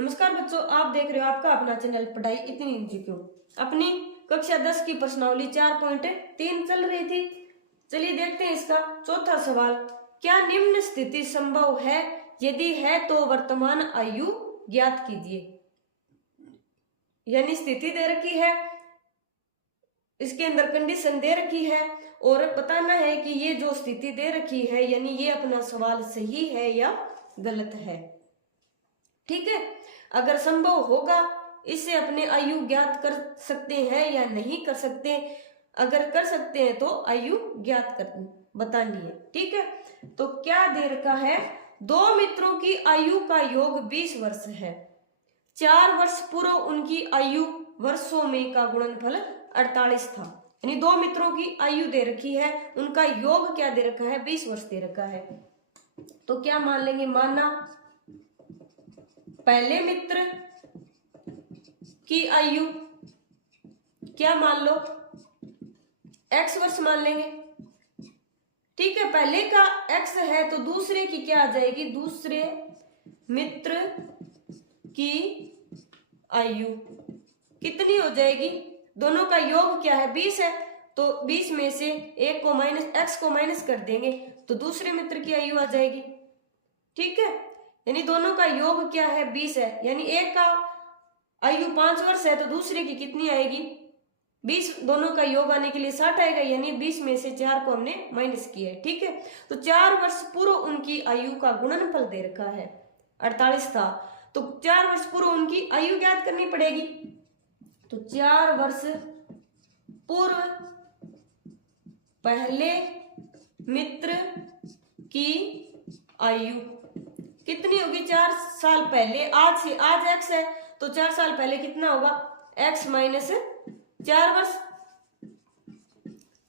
नमस्कार बच्चों, आप देख रहे हो आपका अपना चैनल पढ़ाई इतनी ईजी क्यों। अपनी कक्षा 10 की प्रश्नावली 4.3 चल रही थी। चलिए देखते हैं इसका चौथा सवाल। क्या निम्न स्थिति संभव है? यदि है तो वर्तमान आयु ज्ञात कीजिए। यानी स्थिति दे रखी है, इसके अंदर कंडीशन दे रखी है और बताना है कि ये जो स्थिति दे रखी है यानी ये अपना सवाल सही है या गलत है। ठीक है, अगर संभव होगा इससे अपने आयु ज्ञात कर सकते हैं या नहीं कर सकते। अगर कर सकते हैं तो आयु ज्ञात कर बतानी है। ठीक है, तो क्या दे रखा है? दो मित्रों की आयु का योग 20 वर्ष है। 4 वर्ष पूर्व उनकी आयु वर्षों में का गुणनफल 48 था। यानी दो मित्रों की आयु दे रखी है, उनका योग क्या दे रखा है? 20 वर्ष दे रखा है। तो क्या मान लेंगे? माना पहले मित्र की आयु क्या मान लो? x वर्ष मान लेंगे। ठीक है, पहले का x है तो दूसरे की क्या आ जाएगी? दूसरे मित्र की आयु कितनी हो जाएगी? दोनों का योग क्या है? 20 है, तो 20 में से एक को x को माइनस कर देंगे तो दूसरे मित्र की आयु आ जाएगी। ठीक है, यानी दोनों का योग क्या है? 20 है। यानी एक का आयु 5 वर्ष है तो दूसरे की कितनी आएगी? 20। दोनों का योग आने के लिए 60 आएगा, यानी 20 में से 4 को हमने माइनस किया है। ठीक है, तो 4 वर्ष पूर्व उनकी आयु का गुणनफल दे रखा है 48 था, तो 4 वर्ष पूर्व उनकी आयु ज्ञात करनी पड़ेगी। तो 4 वर्ष पूर्व पहले मित्र की आयु कितनी होगी? 4 साल पहले। आज x है तो 4 साल पहले कितना होगा? x माइनस 4 वर्ष।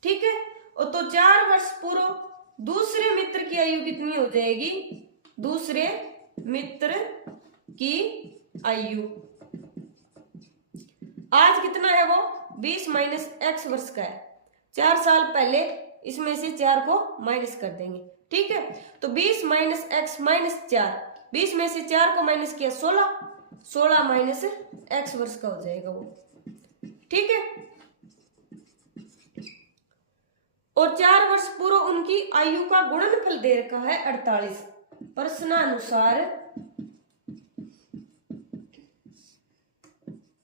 ठीक है, और तो 4 वर्ष पूर्व दूसरे मित्र की आयु कितनी हो जाएगी? दूसरे मित्र की आयु आज कितना है? वो 20 माइनस x वर्ष का है। 4 साल पहले इसमें से 4 को माइनस कर देंगे। ठीक है, तो 20 माइनस x माइनस 4, 20 में से 4 को माइनस किया 16, 16 माइनस x वर्ष का हो जाएगा वो। ठीक है, और 4 वर्ष पूर्व उनकी आयु का गुणनफल दे रखा है 48। प्रश्नानुसार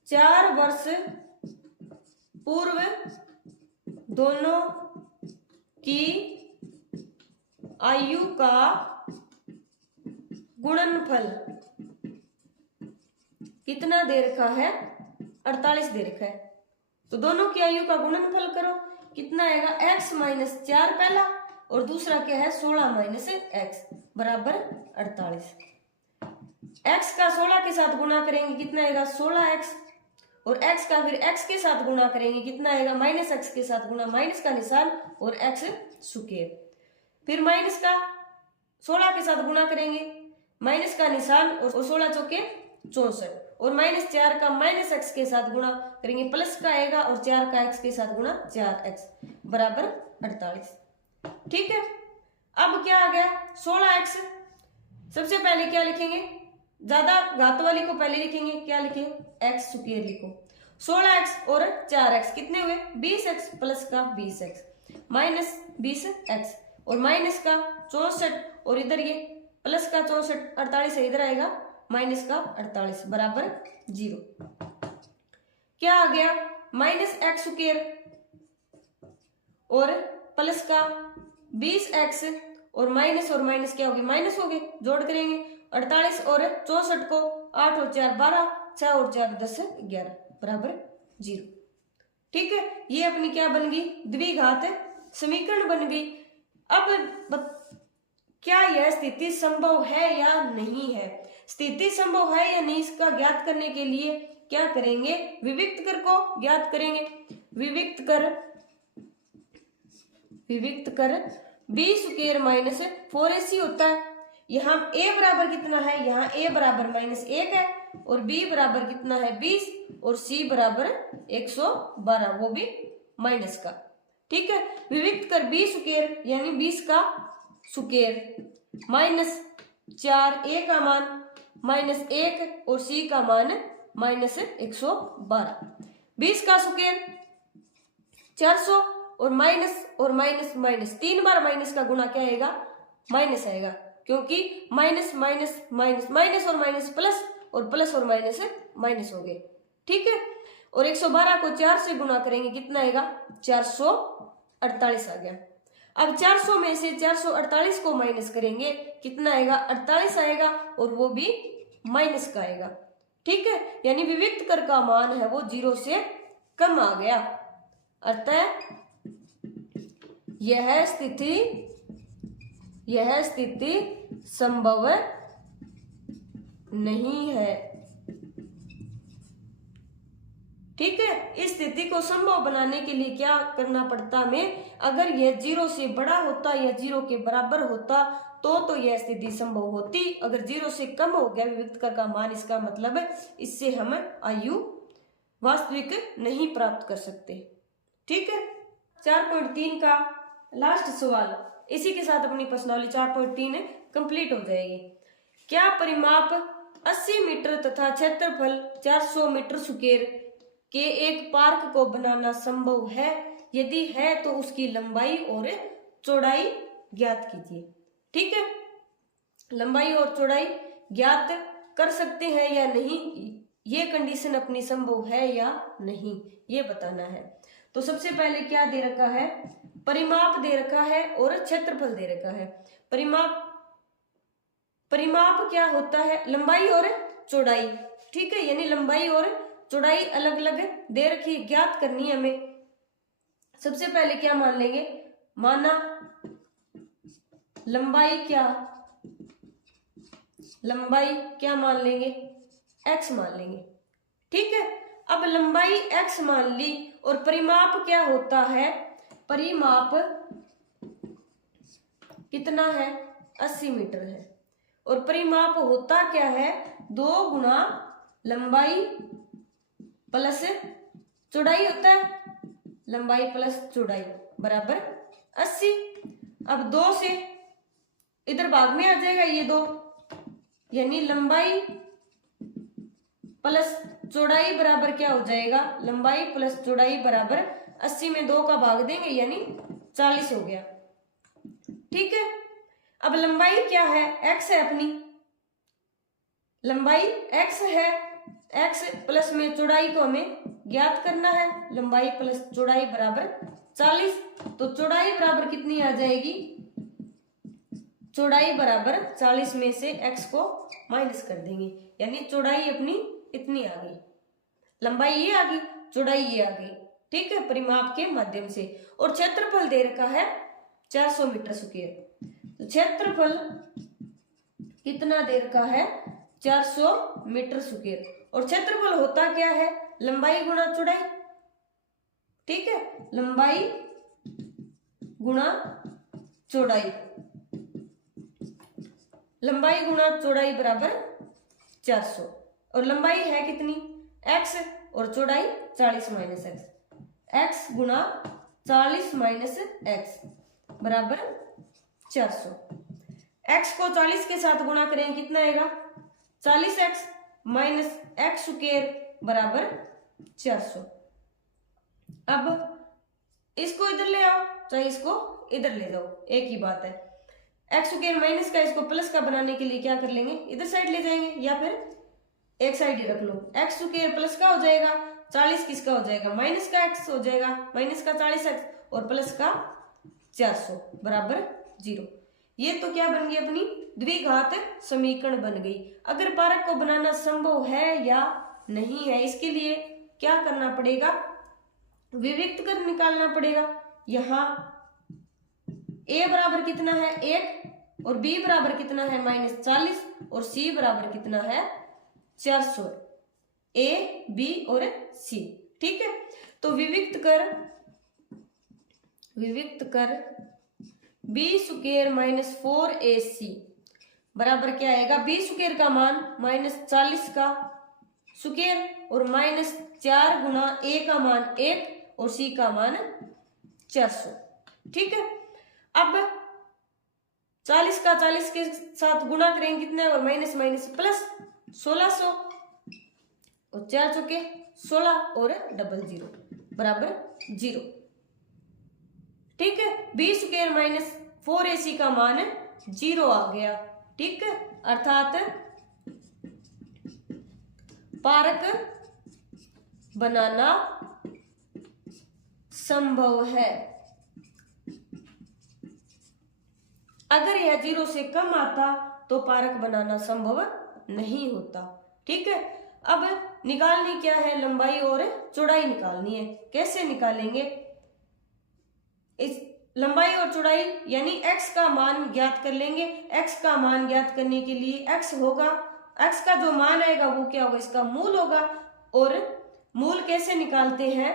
4 वर्ष पूर्व दोनों की आयु का गुणनफल कितना दे रखा है? 48 दे रखा है। तो दोनों की आयु का गुणनफल करो, कितना आएगा? x माइनस 4 पहला और दूसरा क्या है? 16 माइनस x बराबर 48। x का 16 के साथ गुणा करेंगे कितना आएगा? 16x, और x का फिर x के साथ गुणा करेंगे कितना आएगा? माइनस x के साथ गुणा, माइनस का निशान और x स्क्वायर। फिर माइनस का 16 के साथ गुणा करेंगे, माइनस का निशान और 16 चौके 64, और माइनस 4 का माइनस x के साथ गुणा करेंगे, प्लस का आएगा, और 4 का x के साथ गुणा 4x बराबर 48। ठीक है, अब क्या आ गया? 16x। सबसे पहले क्या लिखेंगे? ज्यादा घात वाली को पहले लिखेंगे। क्या लिखेंगे? x स्क्वायर लिखो। 16x और 4x कितने हुए? 20x प्लस का 20x माइनस 20x, और माइनस का 64, और इधर ये प्लस का 64, 48 है, इधर आएगा माइनस का 48 बराबर 0। क्या आ गया? माइनस x स्क्वायर और प्लस का 20x, और माइनस क्या हो गया? माइनस हो गए, जोड़ करेंगे 48 और 64 को, 8 और 4 12, 6 और 4 10 11 बराबर 0। ठीक है, ये अपनी क्या बन गई? द्विघात समीकरण बन गई। अब क्या यह स्थिति संभव है या नहीं है? स्थिति संभव है या नहीं इसका ज्ञात करने के लिए क्या करेंगे? विविक्त कर को ज्ञात करेंगे। विविक्त कर b स्क्वायर माइनस 4ac होता है। यहाँ a बराबर कितना है? यहाँ a बराबर -1 है, और b बराबर कितना है? 20, और c बराबर 112, वो भी माइनस का। ठीक है, विविक्त कर b स्क्वायर यानी 20 का स्क्वायर माइनस 4 a का मान -1 और c का मान -112। 20 का स्क्वायर 400 और माइनस माइनस 3 बार माइनस का गुणा क्या आएगा, माइनस आएगा, क्योंकि माइनस माइनस माइनस माइनस और माइनस प्लस और प्लस और माइनस माइनस हो गए। ठीक है, और 112 को 4 से गुणा करेंगे कितना आएगा, 448 आ गया। अब 400 में से 448 को माइनस करेंगे कितना आएगा, 48 आएगा, और वो भी माइनस का आएगा। ठीक है, यानी विविक्त कर का मान है वो 0 से कम आ गया। अतः यह स्थिति संभव नहीं है। ठीक है, इस स्थिति को संभव बनाने के लिए क्या करना पड़ता हमें, अगर यह 0 से बड़ा होता या 0 के बराबर होता तो यह स्थिति संभव होती। अगर 0 से कम हो गया विविक्त कर का मान, इसका मतलब इससे हम आयु वास्तविक नहीं प्राप्त कर सकते। ठीक है, 4.3 का लास्ट सवाल, इसी के साथ अपनी प्रश्नावली 4.3 कंप्लीट हो जाएगी। क्या परिमाप 80 मीटर तथा क्षेत्रफल 400 मीटर स्क्वायर के एक पार्क को बनाना संभव है? यदि है तो उसकी लंबाई और चौड़ाई ज्ञात कीजिए। ठीक है, लंबाई और चौड़ाई ज्ञात कर सकते हैं या नहीं, ये कंडीशन अपनी संभव है या नहीं, ये बताना है। तो सबसे पहले क्या दे रखा है, परिमाप दे रखा है और क्षेत्रफल दे रखा है। परिमाप क्या होता है, लंबाई और चौड़ाई। ठीक है, यानी लंबाई और चौड़ाई अलग अलग दे रखी, ज्ञात करनी है हमें। सबसे पहले क्या मान लेंगे, माना लंबाई क्या मान लेंगे, x मान लेंगे। ठीक है, अब लंबाई x मान ली और परिमाप क्या होता है, परिमाप कितना है, 80 मीटर है, और परिमाप होता क्या है, 2 गुना लंबाई प्लस चौड़ाई होता है, लंबाई प्लस चौड़ाई बराबर 80। अब 2 से इधर भाग में आ जाएगा ये 2, यानी लंबाई प्लस चौड़ाई बराबर क्या हो जाएगा, लंबाई प्लस चौड़ाई बराबर 80 में 2 का भाग देंगे यानी 40 हो गया। ठीक है, अब लंबाई क्या है, x है अपनी, लंबाई x है, x प्लस में चौड़ाई को हमें ज्ञात करना है, लंबाई प्लस चौड़ाई बराबर 40। तो चौड़ाई बराबर कितनी आ जाएगी, चौड़ाई बराबर 40 में से x को माइनस कर देंगे, यानी चौड़ाई अपनी इतनी आ गई, लंबाई ये आ गई, चौड़ाई ये आ गई। ठीक है, परिमाप के माध्यम से। और क्षेत्रफल दे रखा है 400 मीटर स्क्वायर, तो क्षेत्रफल कितना दे रखा है, 400 मीटर स्क्वायर, और क्षेत्रफल होता क्या है, लंबाई गुणा चौड़ाई। ठीक है, लंबाई गुणा चौड़ाई, लंबाई गुणा चौड़ाई बराबर 400, और लंबाई है कितनी, x, और चौड़ाई 40 माइनस x, x गुणा 40 माइनस x बराबर 400। x को 40 के साथ गुणा करें कितना आएगा, 40x माइनस x स्क्वायर बराबर 400। अब इसको इधर ले आओ, चाहे इसको इधर ले जाओ, एक ही बात है। एक्स स्क्वायर माइनस का इसको प्लस का बनाने के लिए क्या कर लेंगे, इधर साइड ले जाएंगे, या फिर एक साइड ही रख लो। एक्स स्क्वायर प्लस का हो जाएगा, 40 किसका हो जाएगा, माइनस का x हो जाएगा, माइनस का 40x और प्लस का 400 बराबर 0। ये तो क्या बन गई, अपनी द्विघात समीकरण बन गई। अगर पारक को बनाना संभव है या नहीं है, इसके लिए क्या करना पड़ेगा, विविक्त कर निकालना पड़ेगा। यहाँ a बराबर कितना है 1, और b बराबर कितना है -40, और c बराबर कितना है 400, a b और c। ठीक है, तो विविक्त कर b स्क्वायर माइनस 4ac बराबर क्या आएगा, b स्क्वायर का मान -40 का स्क्वायर और -4 गुना a का मान 1 और c का मान 400। ठीक है, अब 40 का 40 के साथ गुणा करेंगे कितना और माइनस माइनस प्लस 1600 और 4 चौके 16 और डबल 0 बराबर 0। ठीक है, बी स्क्वायर माइनस 4ac का मान 0 आ गया। ठीक है, अर्थात पारक बनाना संभव है। अगर यह 0 से कम आता तो पारक बनाना संभव नहीं होता। ठीक है, अब निकालनी क्या है, लंबाई और चौड़ाई निकालनी है। कैसे निकालेंगे, इस लंबाई और चौड़ाई यानी x का मान ज्ञात कर लेंगे। x का मान ज्ञात करने के लिए x होगा, x का जो मान आएगा वो क्या होगा, इसका मूल होगा। और मूल कैसे निकालते हैं,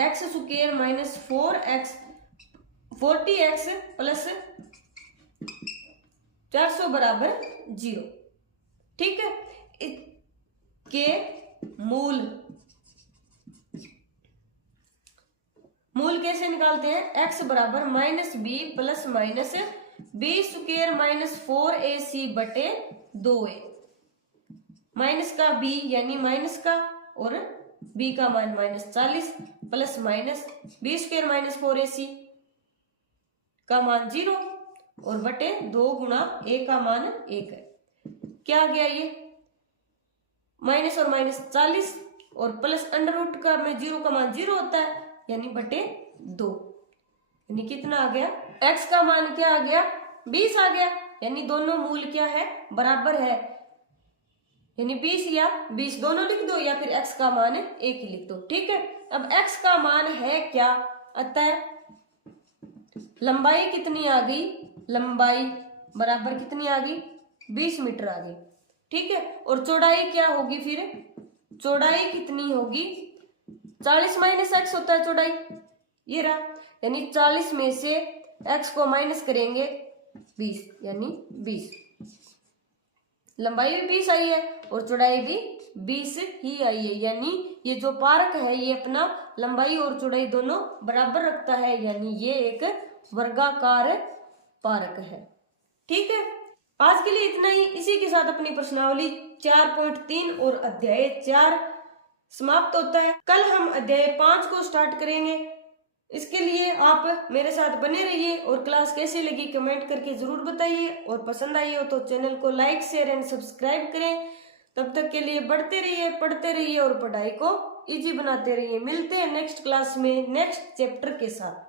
x square minus 40x plus 400 बराबर 0। ठीक है, के मूल कैसे निकालते हैं, x बराबर minus B plus minus B square minus 4ac बटे 2a, माइनस का b यानी माइनस का और b का मान minus 40 plus minus B square minus 4ac का मान 0 और बटे 2 गुणा a का मान 1 है। क्या आ गया, ये माइनस और माइनस 40 और प्लस अंडर रूट का में 0 का मान 0 होता है यानी बटे 2, यानी कितना आ गया, x का मान क्या आ गया, 20 आ गया। यानी दोनों मूल क्या है, बराबर है, यानी 20 या 20 दोनों लिख दो या फिर x का मान 1 ही लिख दो। ठीक है, अब x का मान है क्या, अतः लंबाई कितनी आ गई, लंबाई बराबर कितनी आ गई, 20 मीटर आ गई। ठीक है, और चौड़ाई क्या होगी, फिर चौड़ाई कितनी होगी, 40 माइनस x होता है चौड़ाई, ये रहा, यानी 40 में से x को माइनस करेंगे 20 यानी 20। लंबाई भी 20 आई है और चौड़ाई भी 20 ही आई है, यानी ये जो पारक है ये अपना लंबाई और चौड़ाई दोनों बराबर रखता है, यानी ये एक वर्गाकार पारक है। ठीक है, आज के लिए इतना ही। इसी के साथ अपनी प्रश्नावली 4.3 और अध्याय 4 समाप्त होता है। कल हम अध्याय 5 को स्टार्ट करेंगे। इसके लिए आप मेरे साथ बने रहिए और क्लास कैसी लगी कमेंट करके जरूर बताइए, और पसंद आई हो तो चैनल को लाइक शेयर एंड सब्सक्राइब करें। तब तक के लिए बढ़ते रहिए, पढ़ते रहिए और पढ़ाई को इजी बनाते रहिए। मिलते हैं नेक्स्ट क्लास में नेक्स्ट चैप्टर के साथ।